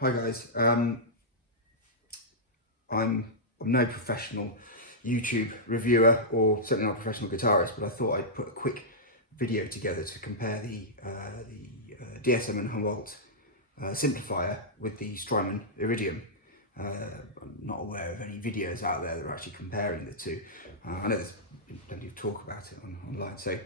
Hi guys, I'm no professional YouTube reviewer or certainly not a professional guitarist, but I thought I'd put a quick video together to compare the DSM Humboldt Simplifier with the Strymon Iridium. I'm not aware of any videos out there that are actually comparing the two. I know there's plenty of talk about it online, so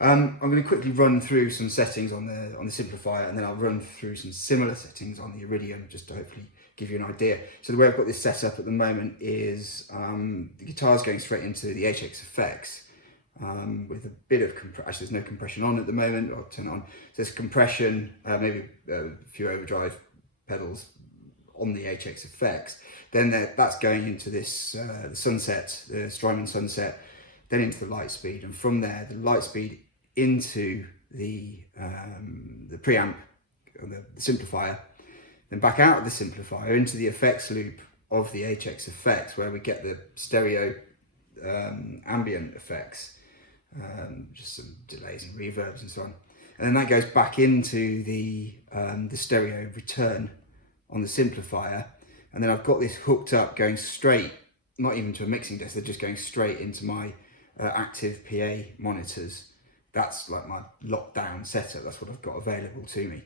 I'm going to quickly run through some settings on the Simplifier, and then I'll run through some similar settings on the Iridium just to hopefully give you an idea. So the way I've got this set up at the moment is the guitar's going straight into the HX effects with a bit of compression. Actually, there's no compression on at the moment. I'll turn it on. So there's compression, maybe a few overdrive pedals on the HX effects. Then that's going into this the Sunset, the Strymon Sunset, then into the light speed, and from there the light speed into the preamp, the simplifier, then back out of the simplifier into the effects loop of the HX effects, where we get the stereo ambient effects, just some delays and reverbs and so on, and then that goes back into the stereo return on the simplifier, and then I've got this hooked up going straight, not even to a mixing desk, they're just going straight into my active PA monitors. That's like my lockdown setup. That's what I've got available to me.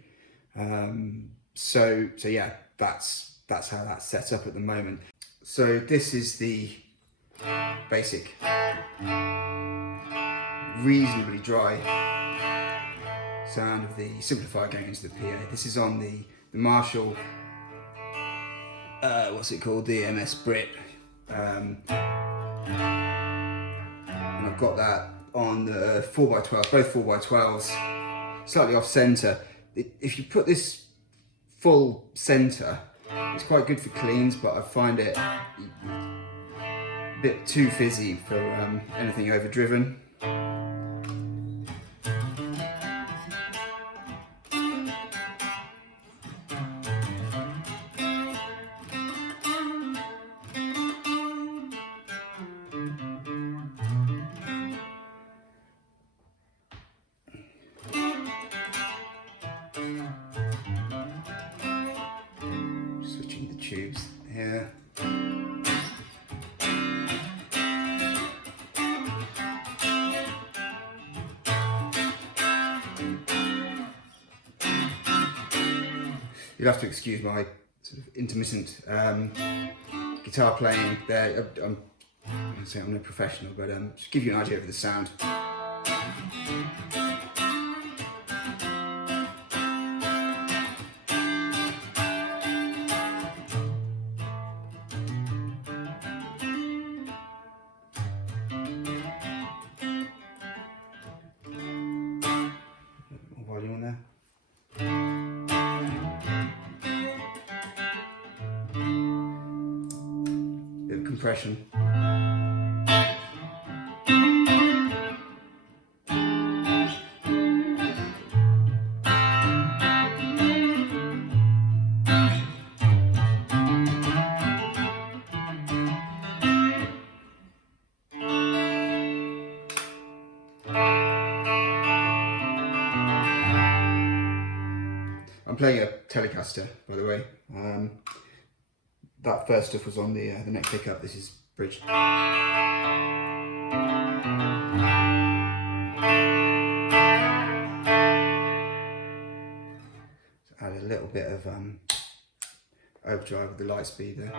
So yeah, that's how that's set up at the moment. So this is the basic, reasonably dry sound of the simplifier going into the PA. This is on the Marshall, what's it called? The MS Brit. And I've got that on the 4x12, both 4x12s, slightly off center. If you put this full center, it's quite good for cleans, but I find it a bit too fizzy for anything overdriven. Switching the tubes here. You'll have to excuse my sort of intermittent guitar playing there. I'm going to say I'm no professional, but just give you an idea of the sound. More volume on there. Bit of compression. I'm playing a Telecaster, by the way. That first stuff was on the neck pickup. This is bridged. So add a little bit of overdrive with the light speed there.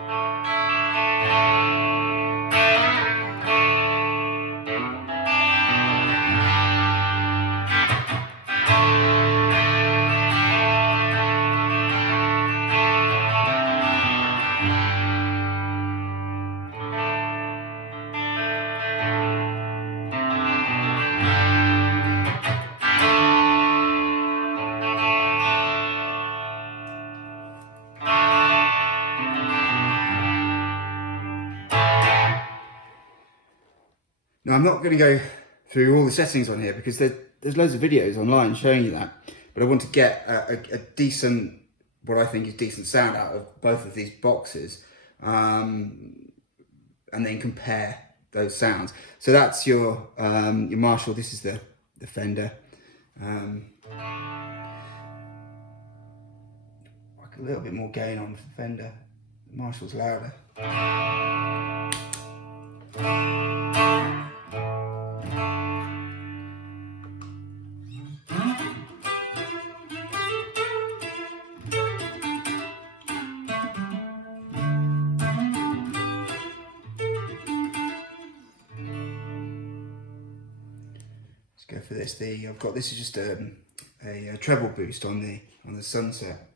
Now, I'm not going to go through all the settings on here because there's loads of videos online showing you that, but I want to get a decent, what I think is decent sound out of both of these boxes, and then compare those sounds. So that's your Marshall. This is the Fender. I A little bit more gain on Fender. Marshall's louder. Let's go for this. I've got this is just a treble boost on the Sunset.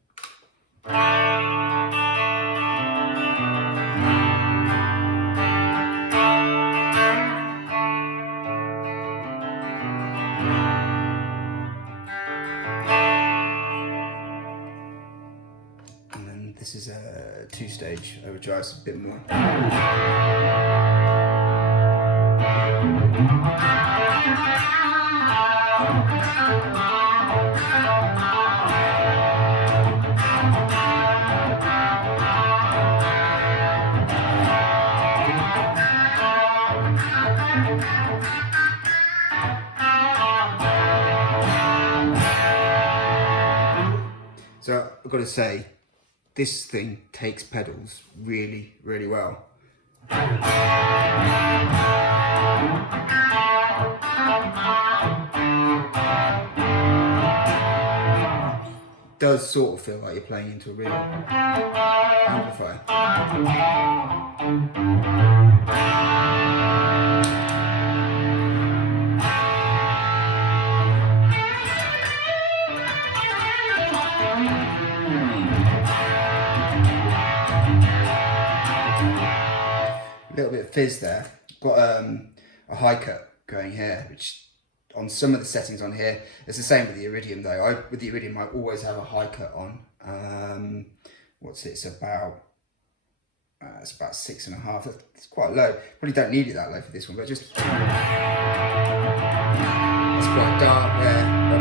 This is a 2-stage overdrive, so a bit more. So I've got to say, this thing takes pedals really, really well. It does sort of feel like you're playing into a real amplifier. A little bit of fizz there. Got a high cut going here, which on some of the settings on here, it's the same with the Iridium though. With the Iridium I always have a high cut on. What's it? It's about 6.5. It's quite low. Probably don't need it that low for this one, but just it's quite dark there. But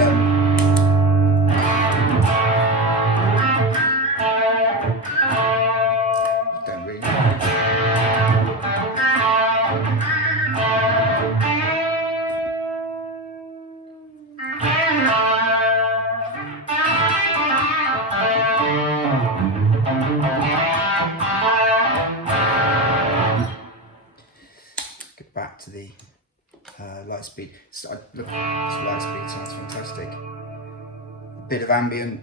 don't really. Get back to the light speed. So look, this light speed sounds fantastic. A bit of ambient.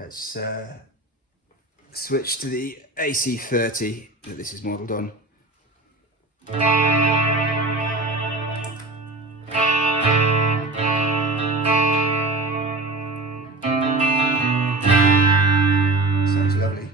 Let's switch to the AC30 that this is modelled on. Sounds lovely.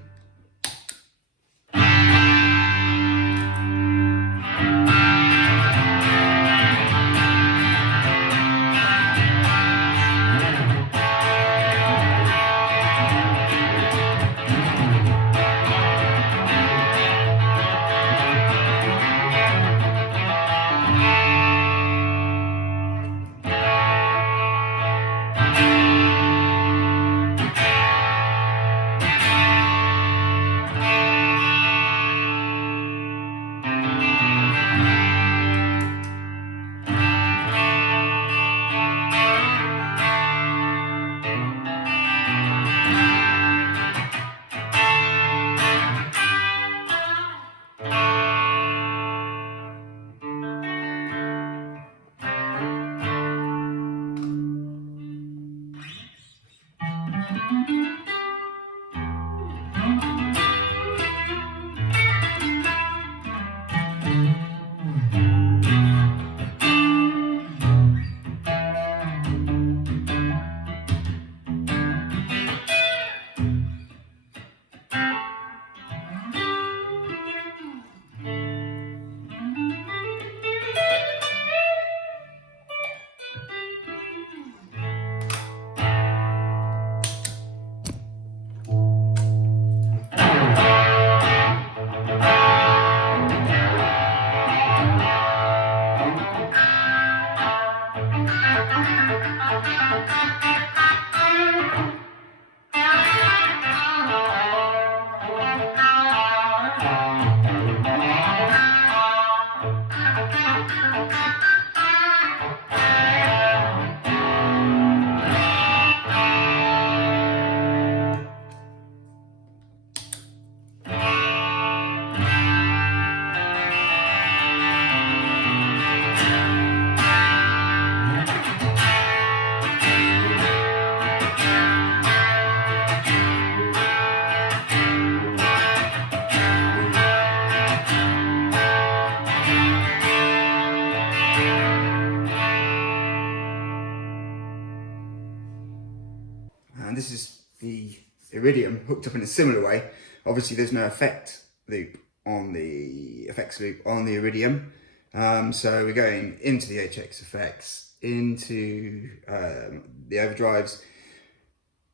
Iridium hooked up in a similar way. Obviously there's no effect loop on the Iridium. So we're going into the HX effects, into the overdrives,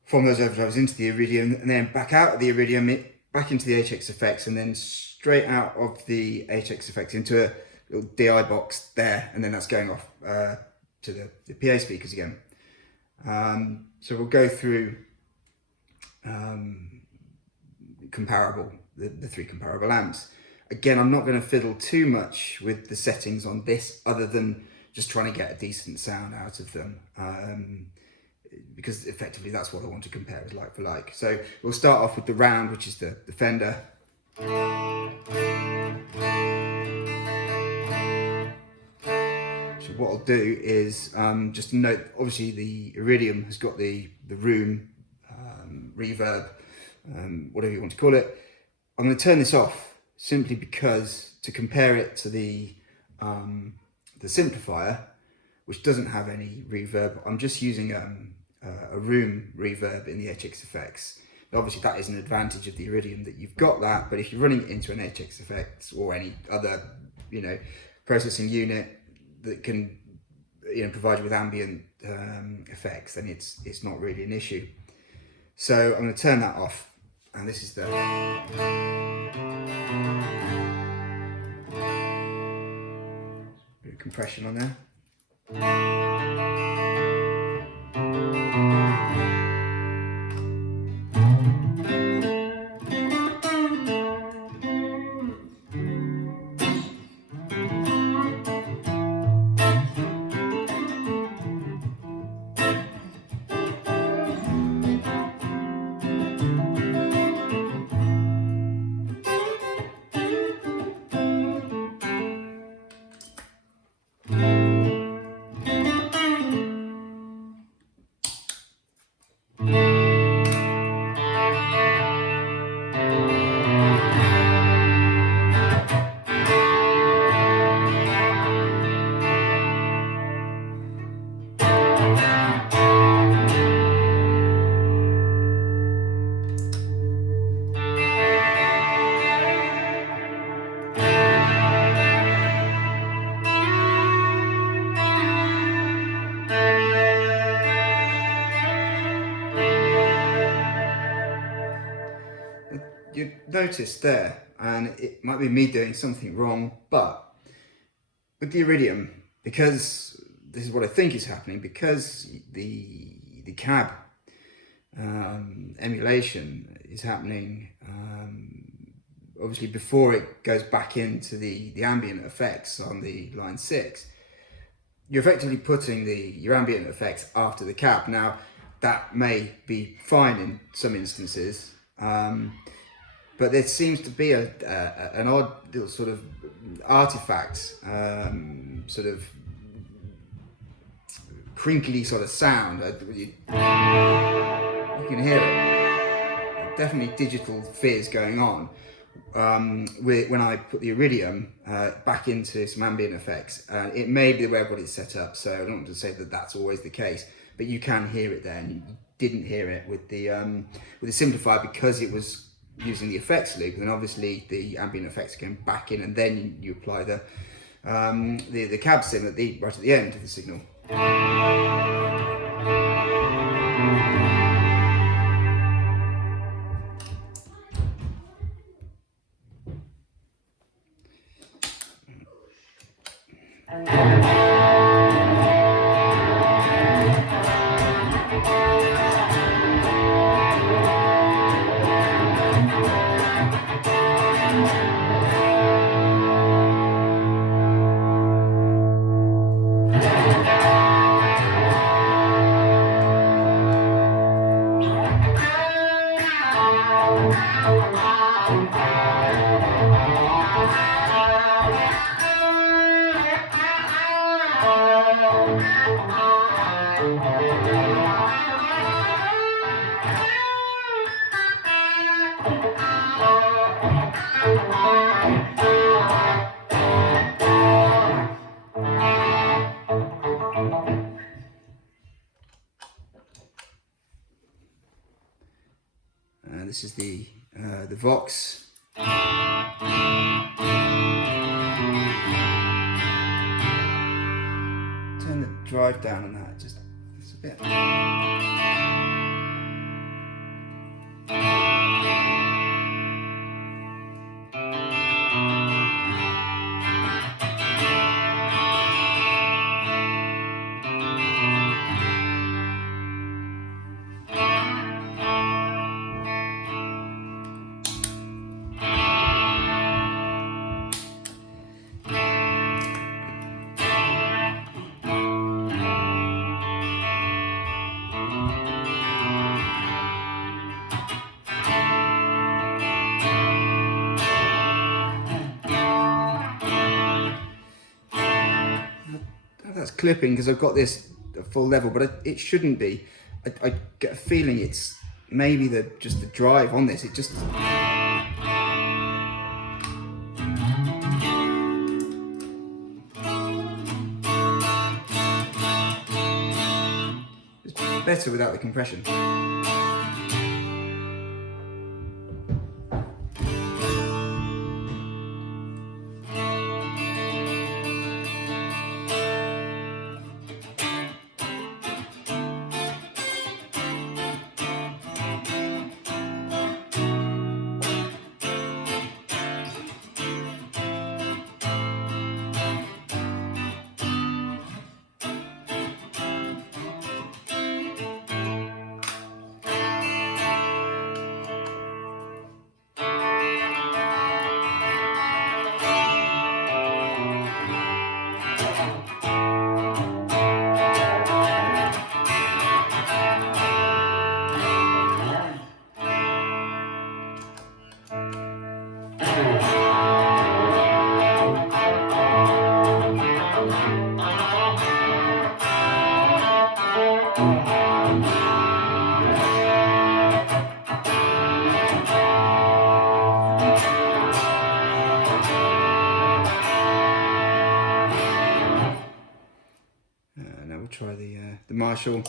from those overdrives into the Iridium, and then back out of the Iridium, back into the HX effects, and then straight out of the HX effects into a little DI box there, and then that's going off to the PA speakers again. So we'll go through the three comparable amps. Again, I'm not going to fiddle too much with the settings on this, other than just trying to get a decent sound out of them, because effectively that's what I want to compare as like for like. So we'll start off with the round, which is the Fender. So what I'll do is just note, obviously the Iridium has got the room reverb, whatever you want to call it. I'm going to turn this off simply because, to compare it to the Simplifier, which doesn't have any reverb, I'm just using a room reverb in the HX effects. Obviously that is an advantage of the Iridium, that you've got that, but if you're running it into an HX effects or any other, processing unit that can, provide you with ambient effects, then it's not really an issue. So I'm going to turn that off, and this is the bit of compression on there. You notice there, and it might be me doing something wrong, but with the Iridium, because this is what I think is happening, because the cab emulation is happening obviously before it goes back into the ambient effects on the line 6, you're effectively putting your ambient effects after the cab. Now that may be fine in some instances, but there seems to be an odd little sort of artifact, sort of crinkly sort of sound. You can hear it. Definitely digital fizz going on when I put the Iridium back into some ambient effects. It may be the way I've got it set up, so I don't want to say that that's always the case, but you can hear it there, and you didn't hear it with the Simplifier because it was using the effects loop, and then obviously the ambient effects came back in, and then you apply the cab sim right at the end of the signal. This is the Vox. Turn the drive down on that, just a bit. That's clipping because I've got this at full level, but it shouldn't be. I get a feeling it's maybe just the drive on this. It just it's better without the compression. Now we'll try the Marshall.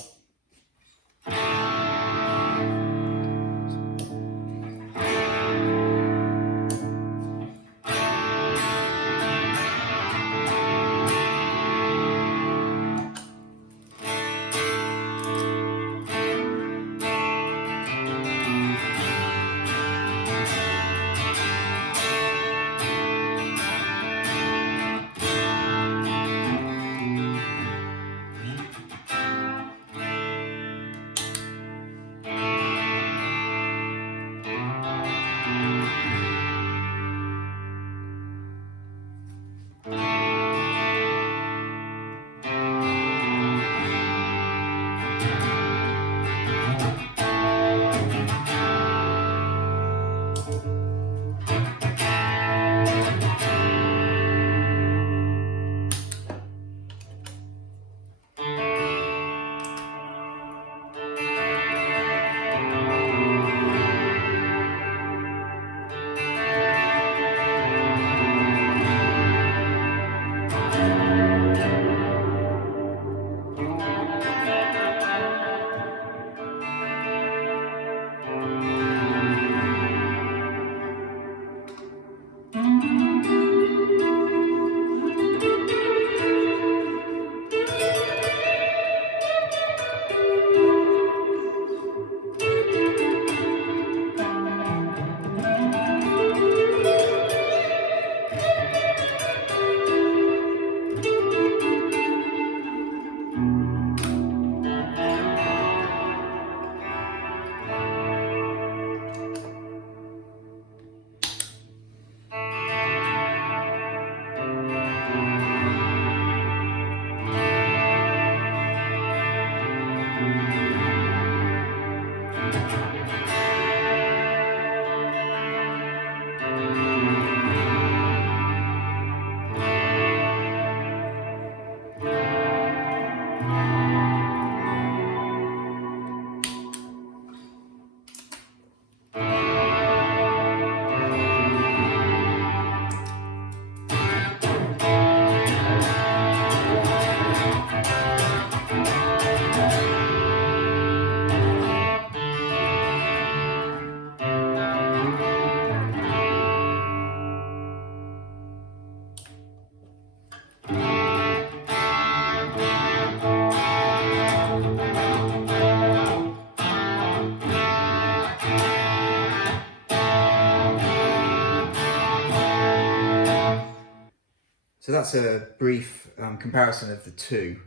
So that's a brief comparison of the two.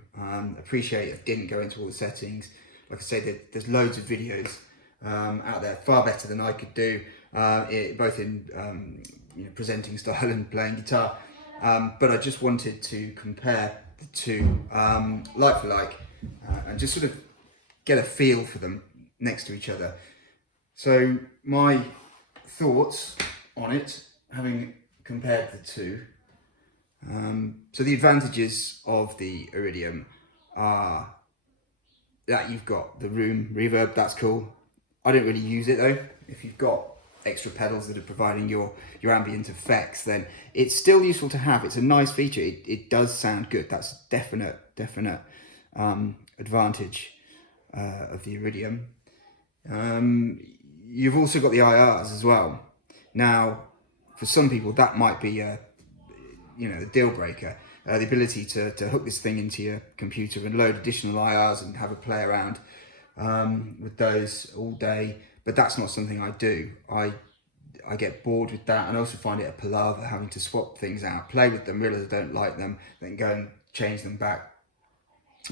Appreciate I didn't go into all the settings. Like I say, there's loads of videos out there, far better than I could do, both in presenting style and playing guitar. But I just wanted to compare the two like for like and just sort of get a feel for them next to each other. So my thoughts on it, having compared the two. So the advantages of the Iridium are that you've got the room reverb, that's cool. I don't really use it though. If you've got extra pedals that are providing your ambient effects, then it's still useful to have. It's a nice feature. It does sound good. That's a definite advantage of the Iridium. You've also got the IRs as well. Now, for some people, that might be a the deal breaker. The ability to hook this thing into your computer and load additional IRs and have a play around with those all day. But that's not something I do. I get bored with that, and also find it a palaver having to swap things out, play with them, realize I don't like them, then go and change them back,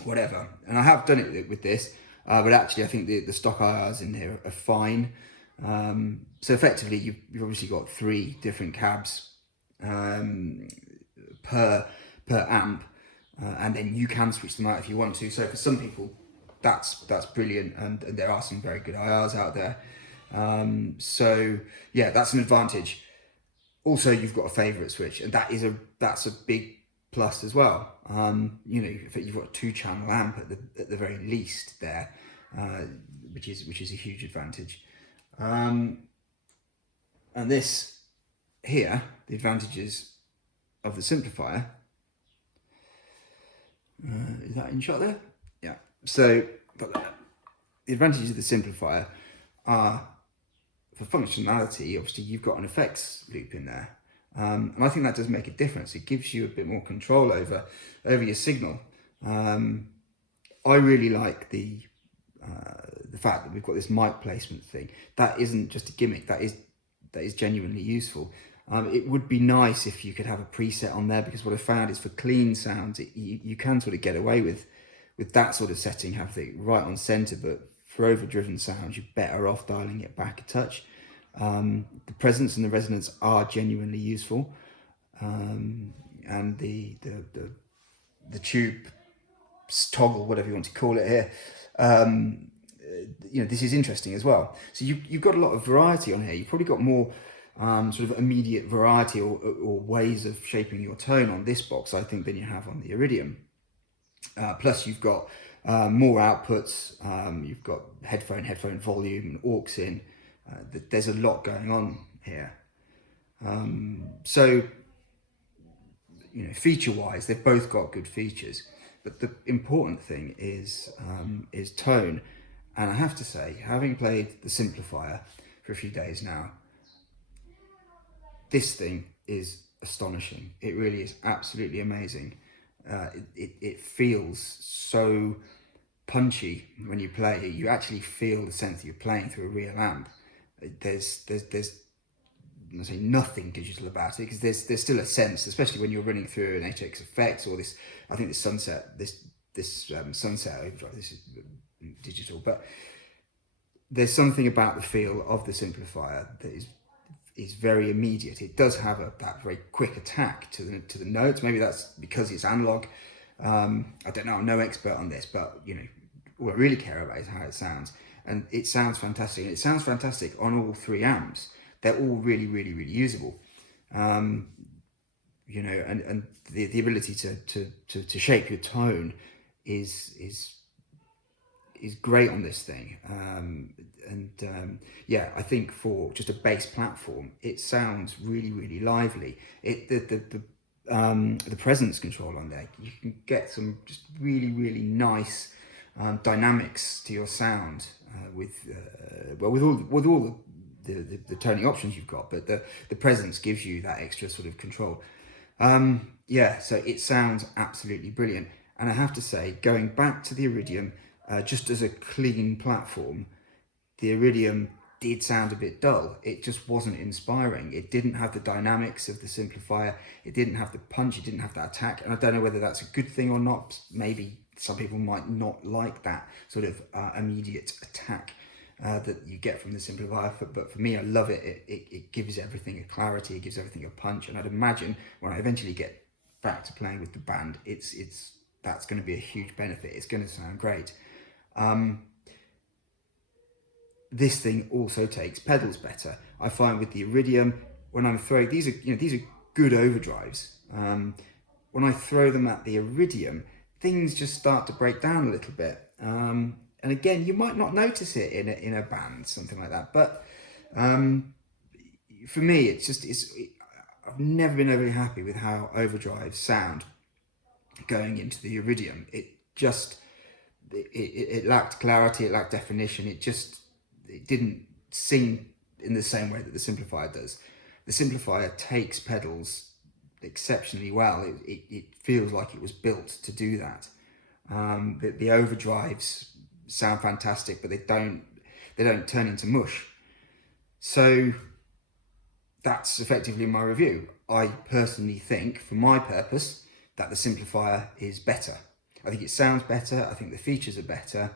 whatever. And I have done it with this, but actually I think the stock IRs in here are fine. So effectively you've obviously got 3 different cabs per amp, and then you can switch them out if you want to. So for some people that's brilliant, and there are some very good IRs out there. So yeah, that's an advantage. Also, you've got a favorite switch, and that's a big plus as well. If you've got a 2-channel amp at the very least there, which is a huge advantage. And this here, the advantages of the simplifier. Is that in shot there? Yeah. So the advantages of the simplifier are, for functionality, obviously you've got an effects loop in there. And I think that does make a difference. It gives you a bit more control over your signal. I really like the fact that we've got this mic placement thing. That isn't just a gimmick. That is genuinely useful. It would be nice if you could have a preset on there, because what I found is for clean sounds, you can sort of get away with that sort of setting, have it right on center, but for overdriven sounds, you're better off dialing it back a touch. The presence and the resonance are genuinely useful, and the tube toggle, whatever you want to call it here, this is interesting as well. So you've got a lot of variety on here. You've probably got more sort of immediate variety or ways of shaping your tone on this box, I think, than you have on the Iridium. Plus you've got more outputs. You've got headphone volume and aux in. There's a lot going on here. So feature wise, they've both got good features, but the important thing is tone. And I have to say, having played the simplifier for a few days now, this thing is astonishing. It really is absolutely amazing. It feels so punchy when you play it. You actually feel the sense that you're playing through a real amp. There's I say nothing digital about it, because there's still a sense, especially when you're running through an HX Effects or this. I think this Sunset Overdrive. This is digital, but there's something about the feel of the simplifier that is very immediate. It does have that very quick attack to the notes. Maybe that's because it's analog. I don't know. I'm no expert on this, but all I really care about is how it sounds, and it sounds fantastic. And it sounds fantastic on all 3 amps. They're all really, really, really usable. And the ability to shape your tone is great on this thing. Yeah, I think for just a bass platform, it sounds really, really lively. The presence control on there, you can get some just really, really nice dynamics to your sound with all the toning options you've got, but the presence gives you that extra sort of control. Yeah, so it sounds absolutely brilliant. And I have to say, going back to the Iridium, just as a clean platform, the Iridium did sound a bit dull. It just wasn't inspiring. It didn't have the dynamics of the Simplifier. It didn't have the punch. It didn't have that attack. And I don't know whether that's a good thing or not. Maybe some people might not like that sort of immediate attack that you get from the Simplifier. But for me, I love it. It gives everything a clarity. It gives everything a punch. And I'd imagine when I eventually get back to playing with the band, that's going to be a huge benefit. It's going to sound great. This thing also takes pedals better. I find with the Iridium, when I'm throwing, these are good overdrives. When I throw them at the Iridium, things just start to break down a little bit. And again, you might not notice it in a band, something like that. But for me, I've never been overly happy with how overdrives sound going into the Iridium. It lacked clarity, it lacked definition. It didn't sing in the same way that the Simplifier does. The Simplifier takes pedals exceptionally well. It feels like it was built to do that. The overdrives sound fantastic, but they don't turn into mush. So that's effectively my review. I personally think, for my purpose, that the Simplifier is better. I think it sounds better. I think the features are better.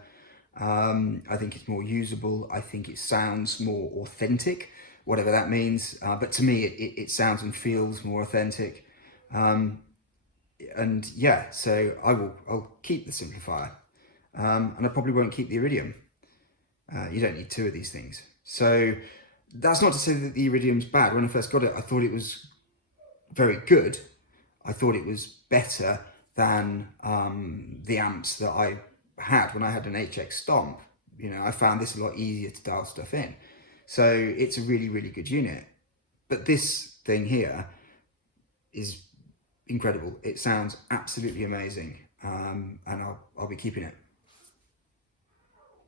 I think it's more usable. I think it sounds more authentic, whatever that means. But to me, it sounds and feels more authentic. And yeah, so I'll keep the Simplifier. And I probably won't keep the Iridium. You don't need two of these things. So that's not to say that the Iridium's bad. When I first got it, I thought it was very good. I thought it was better than the amps that I had when I had an HX Stomp. I found this a lot easier to dial stuff in. So it's a really, really good unit. But this thing here is incredible. It sounds absolutely amazing. And I'll be keeping it.